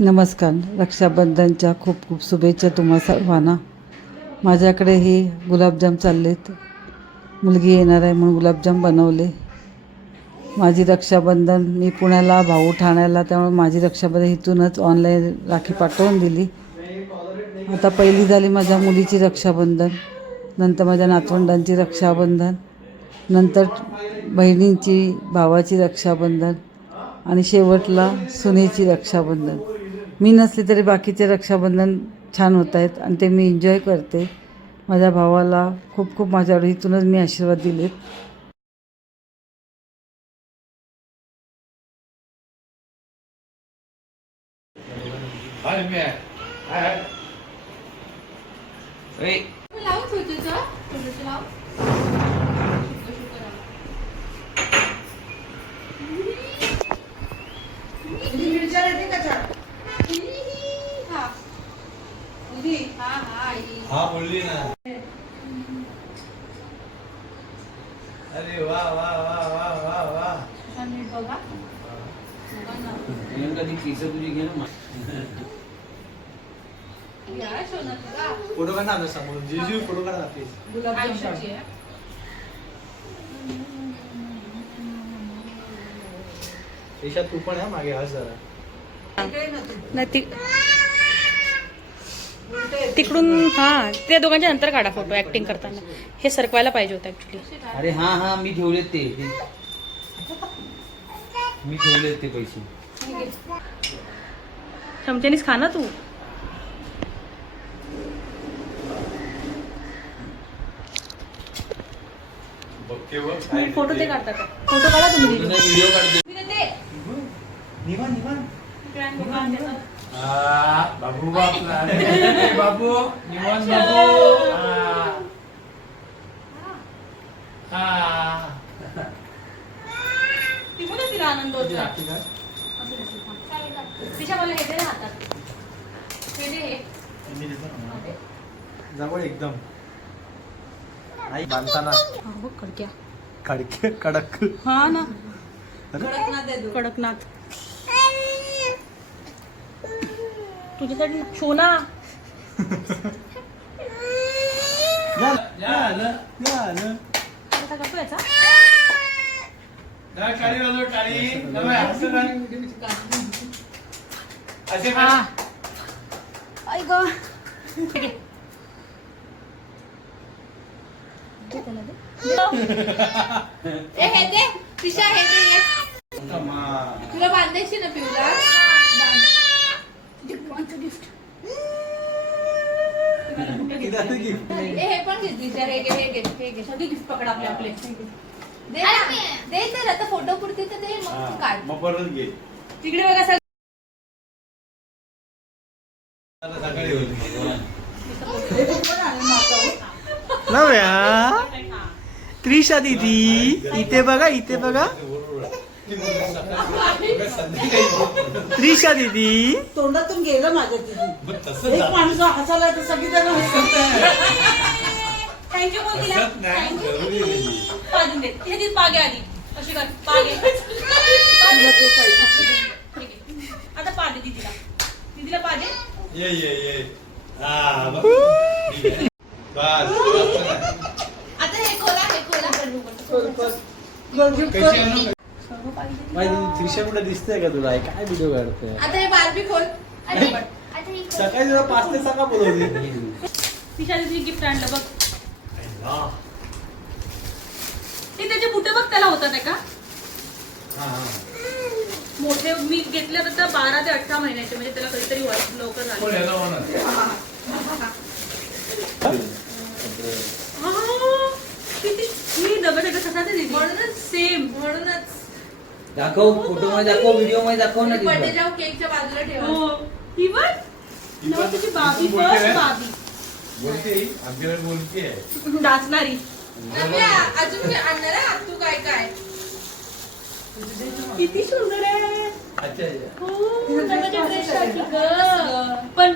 नमस्कार. रक्षाबंधनच्या खूप खूप शुभेच्छा तुम्हा सर्वांना. माझ्याकडे हे गुलाबजाम चाललेत. मुलगी येणार आहे म्हणून गुलाबजाम बनवले. माझी रक्षाबंधन, मी पुण्याला, भाऊ ठाण्याला, त्यामुळे माझी रक्षाबंधन इथूनच ऑनलाईन राखी पाठवून दिली. आता पहिली झाली माझ्या मुलीची रक्षाबंधन, नंतर माझ्या नातवंडांची रक्षाबंधन, नंतर बहिणींची, भावाची रक्षाबंधन आणि शेवटला सुनेची रक्षाबंधन. मी नसली तरी बाकीचे रक्षाबंधन छान होत आहेत आणि ते मी एन्जॉय करते. माझ्या भावाला खूप खूप माझ्यावर इथूनच मी आशीर्वाद दिलेत. हाँ बोलली ना. अरे वा वा वा वा वा वा. कधी केस तुझी घे ना. फोटो काढ ना समोर. जीजू फोटो काढ ना प्लीज. ईशा तू पण आहे मागे हस जरा. तिकडून हा त्या दोघांच्या नंतर काढा फोटो ऍक्टिंग करताना. हे सरकवायला पाहिजे होतं ऍक्च्युली. अरे हा हा मी ठेवलेत ते मी ठेवलेत ते पैसे. चमच्यानीच खा ना तू. फोटो ते काढता का? फोटो काढा तुम्ही. व्हिडिओ काढते. निवान निवान. बाबू बापला. बाबू निवान बाबू. तिकडूनच तिला आनंद होतो. तिच्या मला हे दे ना हातात. हे दे हे. जवळ एकदम. आई बांधताना हा बघ कडक्या. खडके कडक. हा ना. कडकनाथ. तुझ्यासाठी सोना. आता करतो याचा. टाळी वाजव टाळी. असे आई ग. ठीक आहे. हे दे तिशा, हे दे. तुला बांधायची ना पिऊला. हे पण घे तिशा. हे घे हे घे हे घे. सगळे गिफ्ट पकड आपले आपले. दे ना. दे तर आता फोटो पुरती तर दे, मग तू काढ. मग परत घे. तिकडे बघा सगळं. सकाळी होती नव्या. त्रिशा दीदी इथे बघा, इथे बघा. त्रिशा दीदी तोंडातून गेलं माझ्या तिथे. एक माणूस हसायला तर सगळी जण थँक्यू बोल तिला. पाजून दे. हे ती पागे आधी अशी कर. पागे. आता पादे दीदीला. दीदीला पादे. ये ये ये. बस. आता हे खोला, हे खोला. त्रिशा कुठे दिसतंय का तुला? काय व्हिडिओ काढतोय? आता हे बारबी खोल. सकाळी तुला 5 ते 6 बोलवली. तिच्या दिवशी गिफ्ट आणलं बघ. ते त्याचे बुटे बघ त्याला होतात आहे का? मोठे मी घेतले तर 12 ते 18 महिन्याचे, म्हणजे त्याला कधीतरी लवकर झालं. किती मी दगड कसा ते दिली. म्हणूनच सेम. दाखव फोटो मध्ये दाखव, व्हिडिओ मध्ये दाखव ना. बर्थडे जाऊ केकच्या बाजूला ठेवा. हो. ही बघ. तुझी बाबी फर्स्ट बाबी. बोलते आमच्याकडे बोलते डाचणारी. अजून आणणार आहे तू काय काय. किती सुंदर आहे. अच्छा. पण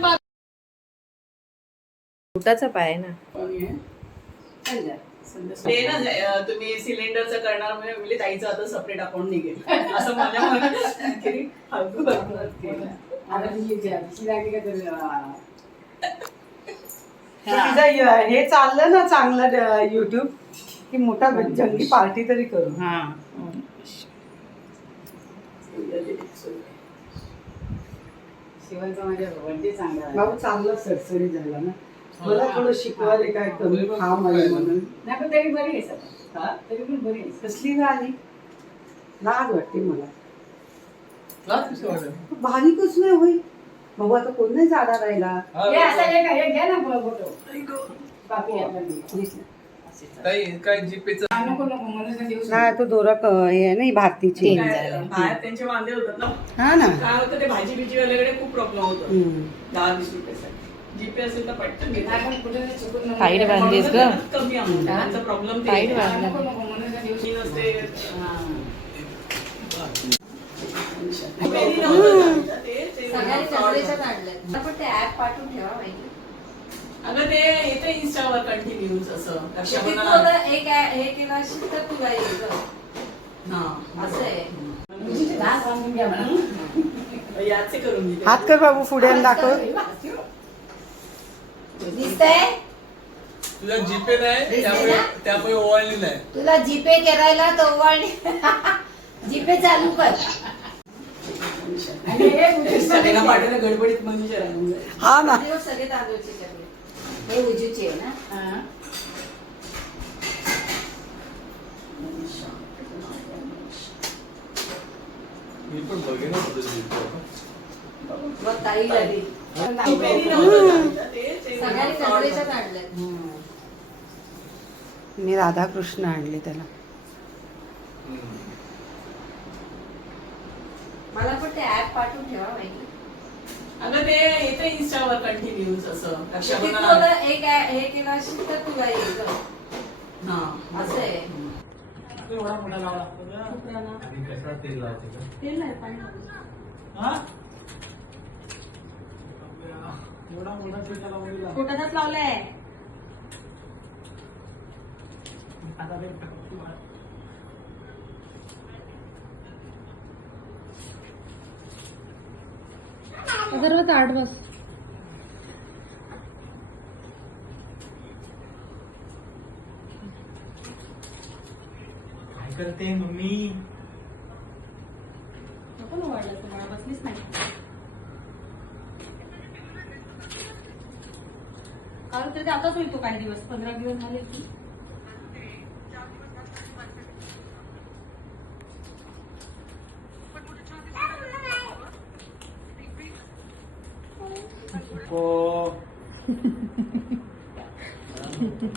बुटाचा पाय ना. ते ना तुम्ही सिलेंडरचं करणार म्हणजे मी ताईचं आता सेपरेट अकाउंट निघेल असं माझ्या मनात फालतू हे चाललं ना चांगलं युट्यूब की मोठा जंगी पार्टी तरी करू. बाबू चांगला सडसडी झाला ना. मला थोडं शिकवायला काय कमी काम आहे म्हणून. कसली गाणी लाज वाटते मला. बारीकच नाही होई बाबू. आता कोण नाही जाडा राहिला. काय जीपेचं नाही तो दोरा हे आहे ना ही भारतीची. बाहेर त्यांचे वांदे होतात ना. हा ना. काय होतं ते भाजी बिजी वाल्याकडे खूप प्रॉब्लेम होतो. 10-20 रुपयासाठी जीपे असेल तर पटकन घेतात. फाईट बांधलीस ग. कमी amount आहे. त्यांचा प्रॉब्लेम फाईट बांधला. सगळ्यांनी कचऱ्याच्यात आणल्यात. पण ते ऍप पाठवून ठेवा माहिती. अगं ते येतं इंस्टावर कंटिन्यूज असं किती तू आता एक हे केलं असेल तर तुला येईल ग. हा असं आहे. याचे करून दिले. हात कर बाबू पुढे आणि दाखव. दिसतंय तुझा जीपे नाही त्यामुळे ओवाळली नाही. तुला जीपे करायला तर ओवाळणी जीपे चालू कर. सगळ्यांना पाठवलं गडबडीत मनीषा राहून जाईल. हा ना. दिवस सगळे तांदूळचे करले. हे उजूची आहे ना. मी पण बघेन होतं जीपे. मग ताई आली. पेरी नव्हतं ते सगळ्यांनी कचऱ्याच्यात आणल्यात. मी राधाकृष्ण आणले त्याला. मला पण ते ऍप पाठवून ठेवा माहिती. अगं ते येतं इंस्टावर कंटिन्यूज असं किती तू आता एक हे केलं असेल तर तुला येईल ग. हा असं आहे. एवढा मोठा लावला आणि कसा तेल लावते का? तेल नाही पाणी. हा? एवढा मोठा तेल लावलेला. पोटातच लावलंय. आता ते अगर ताट बस. काय करते मम्मी? नको ना वाढलं तुम्हाला बसलीच नाही. कारण तरी ते आताच होईल तो काही दिवस 15 दिवस झाले की.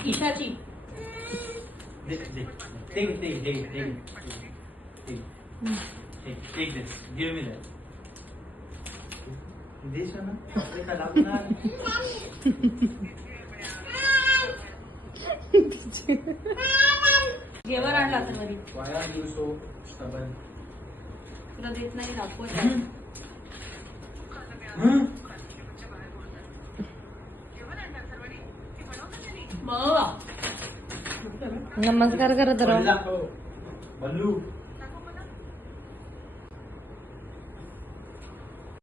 ईशाची Take this. Give me that. This one, Africa, जेवण आणलं असं घरी. Why are you so stubborn? तुला देत नाही दाखवत. नमस्कार करत राहा. बल्लू